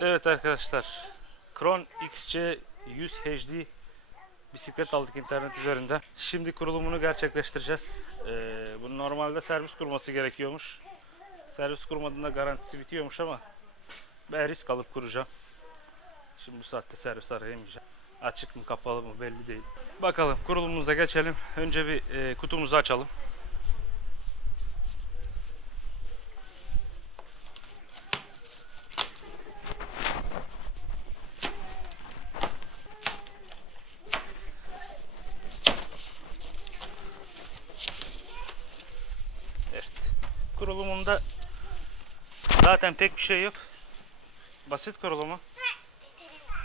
Evet arkadaşlar. Kron XC 100 HD bisiklet aldık internet üzerinden. Şimdi kurulumunu gerçekleştireceğiz. Ee, bu normalde servis kurması gerekiyormuş. Servis kurmadığında garantisi bitiyormuş ama ben risk alıp kuracağım. Şimdi bu saatte servis arayamayacağım. Açık mı kapalı mı belli değil. Bakalım kurulumumuza geçelim. Önce bir e, kutumuzu açalım. Evet. Kurulumunda zaten pek bir şey yok. Basit kurulumu.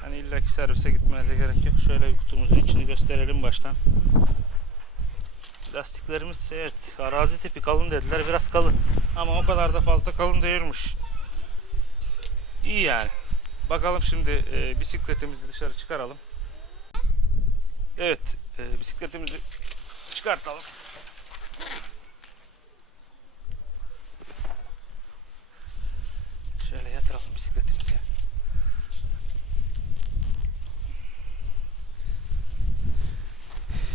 Hani illa ki servise gitmenize gerek yok. Şöyle bir kutumuzun içini gösterelim baştan. Lastiklerimiz evet arazi tipi kalın dediler. Biraz kalın. Ama o kadar da fazla kalın değilmiş. İyi yani. Bakalım şimdi e, bisikletimizi dışarı çıkaralım. Evet e, bisikletimizi çıkartalım. Şöyle yatıralım bisikletimizi.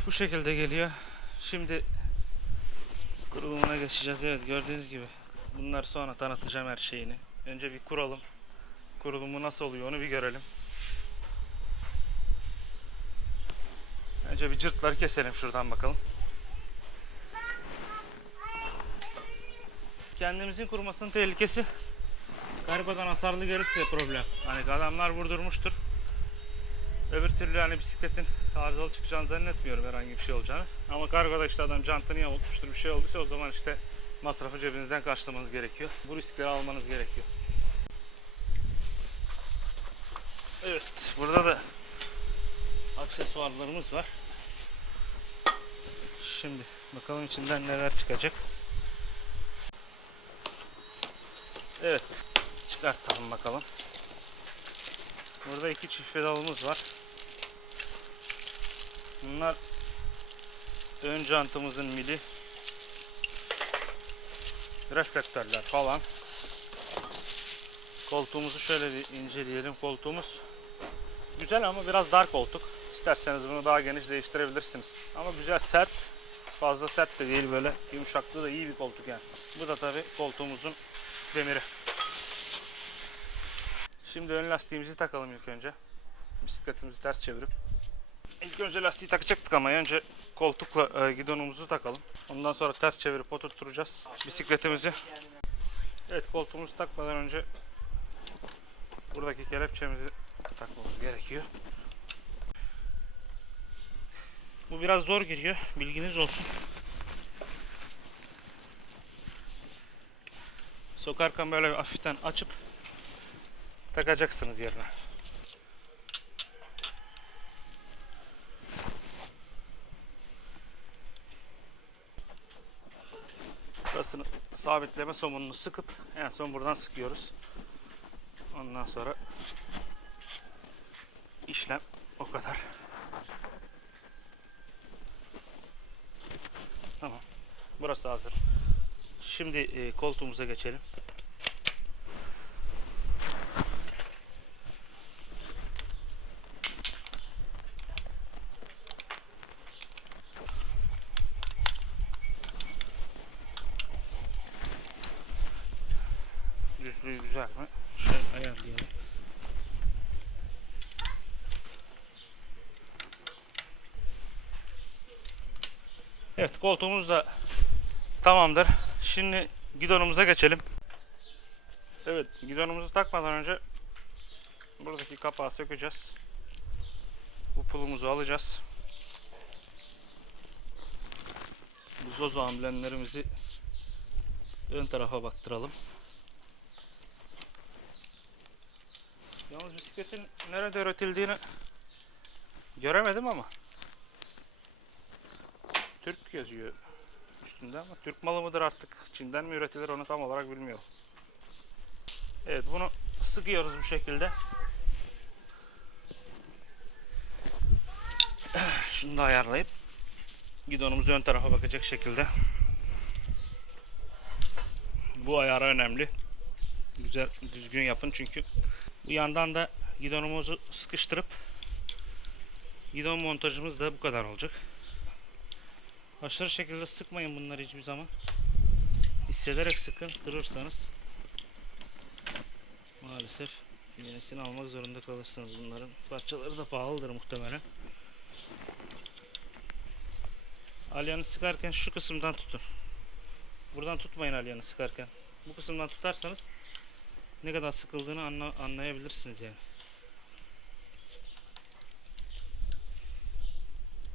Bu şekilde geliyor. Şimdi kurulumuna geçeceğiz. Evet gördüğünüz gibi. Bunlar sonra tanıtacağım her şeyini. Önce bir kuralım. Kurulumu nasıl oluyor onu bir görelim. Önce bir cırtları keselim şuradan bakalım. Kendimizin kurmasının tehlikesi Garibadan hasarlı gelirse problem. Hani adamlar vurdurmuştur. Öbür türlü hani bisikletin arızalı çıkacağını zannetmiyorum herhangi bir şey olacağını. Ama kargoda işte adam jantını yamultmuştur bir şey olduysa o zaman işte masrafı cebinizden karşılamanız gerekiyor. Bu riskleri almanız gerekiyor. Evet burada da aksesuarlarımız var. Şimdi bakalım içinden neler çıkacak. Evet çıkartalım bakalım. Burada iki çift pedalımız var. Bunlar ön jantımızın mili. Reflektörler falan. Koltuğumuzu şöyle bir inceleyelim. Koltuğumuz güzel ama biraz dar koltuk. İsterseniz bunu daha geniş değiştirebilirsiniz. Ama güzel sert. Fazla sert de değil böyle. Yumuşaklığı da iyi bir koltuk yani. Bu da tabi koltuğumuzun demiri. Şimdi ön lastiğimizi takalım ilk önce. Bisikletimizi ters çevirip. İlk önce lastiği takacaktık ama önce koltukla e, gidonumuzu takalım. Ondan sonra ters çevirip oturtturacağız bisikletimizi. Evet koltuğumuzu takmadan önce buradaki kelepçemizi takmamız gerekiyor. Bu biraz zor giriyor. Bilginiz olsun. Sokarken böyle hafiften açıp takacaksınız yerine. Burasını sabitleme somununu sıkıp en son buradan sıkıyoruz. Ondan sonra işlem o kadar. Tamam. Burası hazır. Şimdi e, koltuğumuza geçelim. Düzlüğü güzel mi? Şöyle ayarlayalım. Evet koltuğumuz da tamamdır. Şimdi gidonumuza geçelim. Evet gidonumuzu takmadan önce buradaki kapağı sökeceğiz. Bu pulumuzu alacağız. Bu Zozo amblemlerimizi ön tarafa baktıralım. Yalnız bisikletin nerede üretildiğini göremedim ama Türk yazıyor üstünde ama Türk malı mıdır artık Çin'den mi üretilir onu tam olarak bilmiyorum. Evet bunu sıkıyoruz bu şekilde. Şunu da ayarlayıp gidonumuz ön tarafa bakacak şekilde. Bu ayarı önemli. Güzel düzgün yapın çünkü Bu yandan da gidonumuzu sıkıştırıp gidon montajımız da bu kadar olacak. Aşırı şekilde sıkmayın bunları hiçbir zaman. Hissederek sıkın. Kırırsanız maalesef yenisini almak zorunda kalırsınız bunların. Parçaları da pahalıdır muhtemelen. Alyanı sıkarken şu kısımdan tutun. Buradan tutmayın alyanı sıkarken. Bu kısımdan tutarsanız ne kadar sıkıldığını anla- anlayabilirsiniz yani.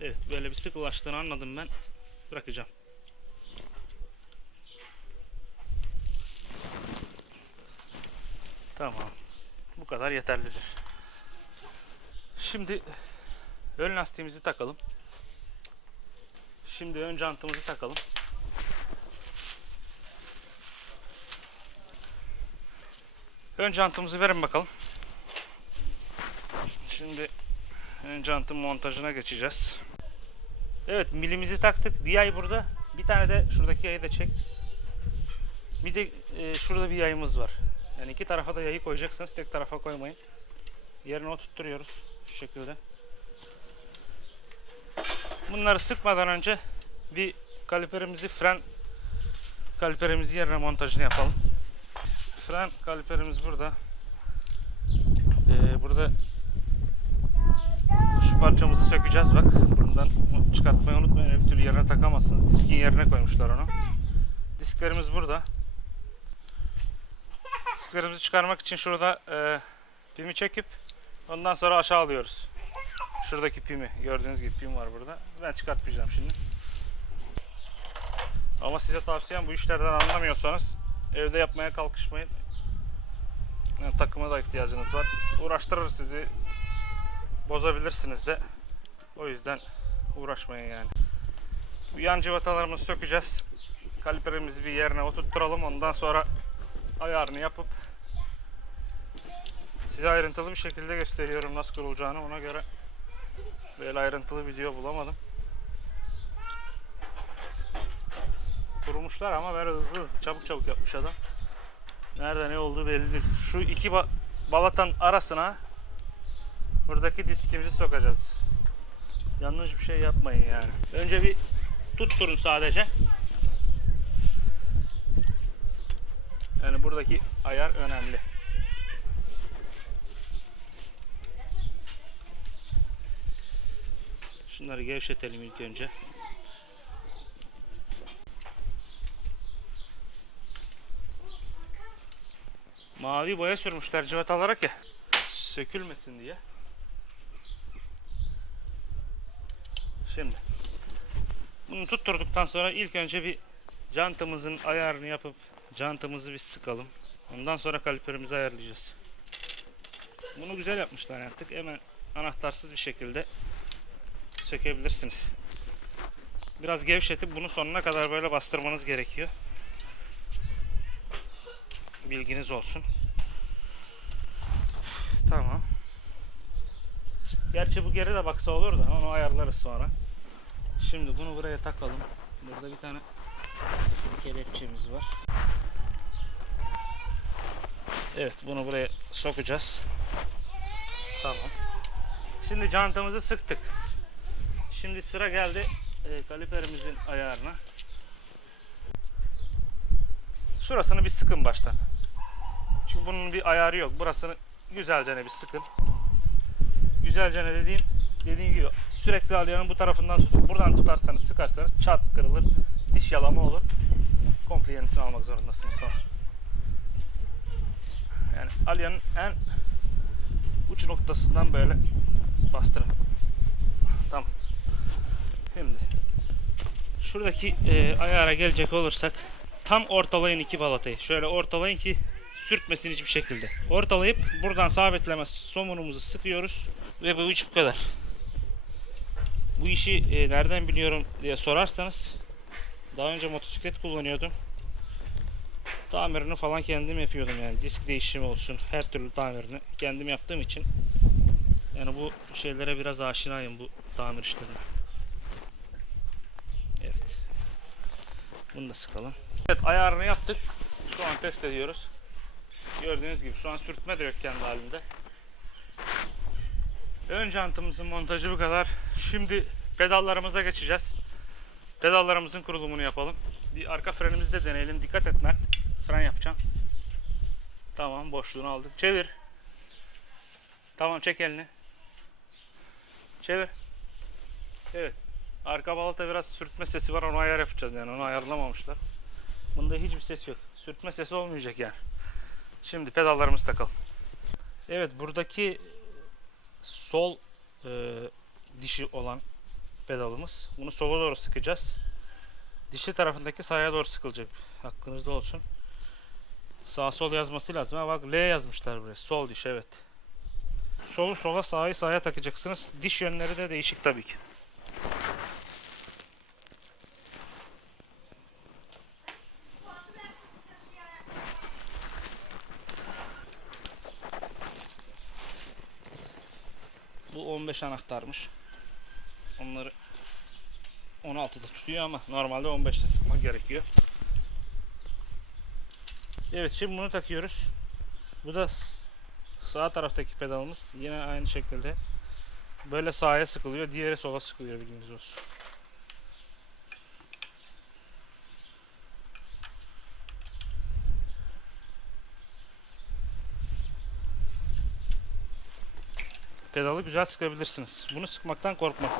Evet böyle bir sıkılaştığını anladım ben. Bırakacağım. Tamam. Bu kadar yeterlidir. Şimdi ön lastiğimizi takalım. Şimdi ön jantımızı takalım. Ön jantımızı verin bakalım. Şimdi ön jantın montajına geçeceğiz. Evet milimizi taktık. Bir yay burada. Bir tane de şuradaki yayı da çek. Bir de e, şurada bir yayımız var. Yani iki tarafa da yayı koyacaksınız. Tek tarafa koymayın. Yerine oturtturuyoruz. Şu şekilde. Bunları sıkmadan önce bir kaliperimizi fren kaliperimizi yerine montajını yapalım. Fren kaliperimiz burada. Ee, burada parçamızı sökeceğiz bak. Bundan çıkartmayı unutmayın. Öbür türlü yerine takamazsınız. Diskin yerine koymuşlar onu. Disklerimiz burada. Disklerimizi çıkarmak için şurada e, pimi çekip ondan sonra aşağı alıyoruz. Şuradaki pimi. Gördüğünüz gibi pim var burada. Ben çıkartmayacağım şimdi. Ama size tavsiyem bu işlerden anlamıyorsanız evde yapmaya kalkışmayın. Yani takıma da ihtiyacınız var. Uğraştırır sizi. Bozabilirsiniz de. O yüzden uğraşmayın yani. Bu yan cıvatalarımızı sökeceğiz. Kaliperimizi bir yerine oturtturalım. Ondan sonra ayarını yapıp size ayrıntılı bir şekilde gösteriyorum nasıl kurulacağını. Ona göre böyle ayrıntılı video bulamadım. Kurumuşlar ama böyle hızlı hızlı çabuk çabuk yapmış adam. Nerede ne olduğu belli değil. Şu iki ba- balatan arasına buradaki diskimizi sokacağız. Yanlış bir şey yapmayın yani. Önce bir tutturun sadece. Yani buradaki ayar önemli. Şunları gevşetelim ilk önce. Mavi boya sürmüşler cıvatalara ki sökülmesin diye. Şimdi bunu tutturduktan sonra ilk önce bir jantımızın ayarını yapıp jantımızı bir sıkalım. Ondan sonra kaliperimizi ayarlayacağız. Bunu güzel yapmışlar artık. Hemen anahtarsız bir şekilde sökebilirsiniz. Biraz gevşetip bunu sonuna kadar böyle bastırmanız gerekiyor. Bilginiz olsun. Tamam. Gerçi bu geri de baksa olur da onu ayarlarız sonra. Şimdi bunu buraya takalım. Burada bir tane kelepçemiz var. Evet bunu buraya sokacağız. Tamam. Şimdi cantamızı sıktık. Şimdi sıra geldi e, kaliperimizin ayarına. Şurasını bir sıkın baştan. Çünkü bunun bir ayarı yok. Burasını güzelce bir sıkın. Güzelce dediğim dediğim gibi sürekli alyanın bu tarafından tutun. Buradan tutarsanız sıkarsanız çat kırılır. Diş yalama olur. Komple yenisini almak zorundasınız sonra. Yani alyanın en uç noktasından böyle bastırın. Tamam. Şimdi şuradaki e, ayara gelecek olursak tam ortalayın iki balatayı. Şöyle ortalayın ki sürtmesin hiçbir şekilde. Ortalayıp buradan sabitleme somunumuzu sıkıyoruz ve bu iş bu kadar. Bu işi e, nereden biliyorum diye sorarsanız daha önce motosiklet kullanıyordum. Tamirini falan kendim yapıyordum yani disk değişimi olsun her türlü tamirini kendim yaptığım için yani bu şeylere biraz aşinayım bu tamir işlerine. Evet. Bunu da sıkalım. Evet ayarını yaptık. Şu an test ediyoruz. Gördüğünüz gibi şu an sürtme de yok kendi halinde. Ön jantımızın montajı bu kadar. Şimdi pedallarımıza geçeceğiz. Pedallarımızın kurulumunu yapalım. Bir arka frenimizi de deneyelim. Dikkat et Mert. Fren yapacağım. Tamam boşluğunu aldık. Çevir. Tamam çek elini. Çevir. Evet. Arka balata biraz sürtme sesi var. Onu ayar yapacağız yani. Onu ayarlamamışlar. Bunda hiçbir ses yok. Sürtme sesi olmayacak yani. Şimdi pedallarımızı takalım. Evet buradaki sol e, dişi olan pedalımız. Bunu sola doğru sıkacağız. Dişli tarafındaki sağa doğru sıkılacak. Hakkınızda olsun. Sağ sol yazması lazım. Ha bak L yazmışlar buraya. Sol diş evet. Solu sola sağı sağa takacaksınız. Diş yönleri de değişik tabii ki. Bu 15 anahtarmış. Onları 16'da tutuyor ama normalde 15'te sıkmak gerekiyor. Evet şimdi bunu takıyoruz. Bu da sağ taraftaki pedalımız. Yine aynı şekilde böyle sağa sıkılıyor. Diğeri sola sıkılıyor bilginiz olsun. Pedalı güzel sıkabilirsiniz. Bunu sıkmaktan korkmak.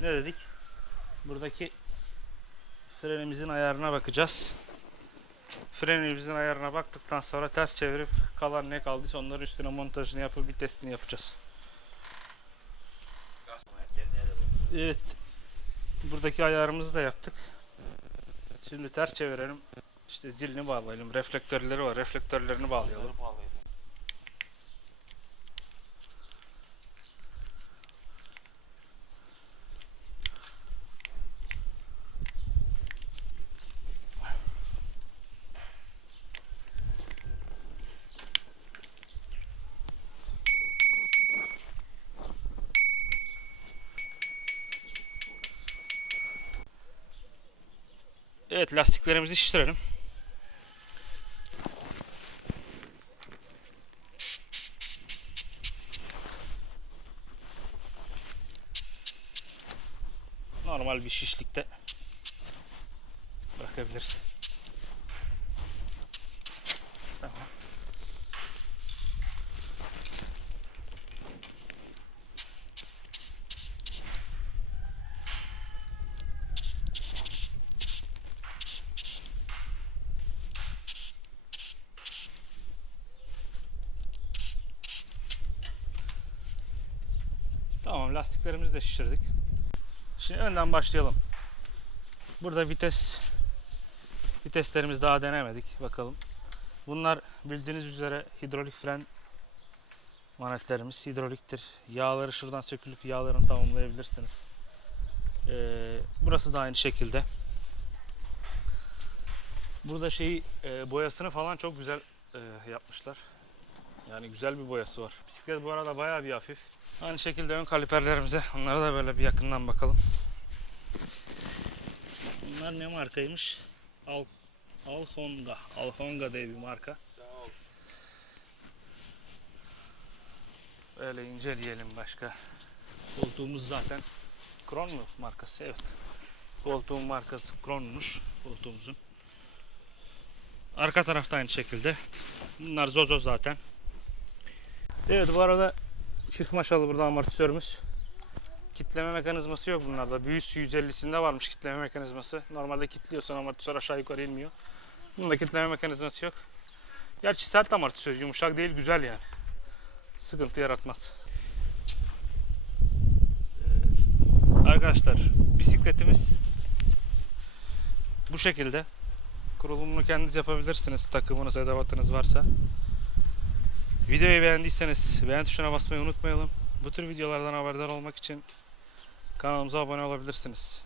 Ne dedik? Buradaki frenimizin ayarına bakacağız. Frenimizin ayarına baktıktan sonra ters çevirip kalan ne kaldıysa onların üstüne montajını yapıp bir testini yapacağız. Evet. Buradaki ayarımızı da yaptık. Şimdi ters çevirelim. İşte zilini bağlayalım. Reflektörleri var. Reflektörlerini bağlayalım. Evet lastiklerimizi şişirelim. Normal bir şişlikte bırakabiliriz. Tamam. Tamam lastiklerimizi de şişirdik. Şimdi önden başlayalım. Burada vites viteslerimizi daha denemedik. Bakalım. Bunlar bildiğiniz üzere hidrolik fren manetlerimiz hidroliktir. Yağları şuradan sökülüp yağlarını tamamlayabilirsiniz. Ee, burası da aynı şekilde. Burada şeyi e, boyasını falan çok güzel e, yapmışlar. Yani güzel bir boyası var. Bisiklet bu arada bayağı bir hafif. Aynı şekilde ön kaliperlerimize onlara da böyle bir yakından bakalım. Bunlar ne markaymış? Al Alhonga. Alhonga diye bir marka. Böyle inceleyelim başka. Koltuğumuz zaten Kron mu markası? Evet. Koltuğun markası Kron'muş koltuğumuzun. Arka tarafta aynı şekilde. Bunlar Zozo zaten. Evet bu arada çift maşalı burada amortisörümüz. Kitleme mekanizması yok bunlarda. Büyüs 150'sinde varmış kitleme mekanizması. Normalde kilitliyorsan amortisör aşağı yukarı inmiyor. Bunda kitleme mekanizması yok. Gerçi sert amortisör. Yumuşak değil güzel yani. Sıkıntı yaratmaz. Ee, arkadaşlar bisikletimiz bu şekilde. Kurulumunu kendiniz yapabilirsiniz. Takımınız, edevatınız varsa. Videoyu beğendiyseniz beğen tuşuna basmayı unutmayalım. Bu tür videolardan haberdar olmak için kanalımıza abone olabilirsiniz.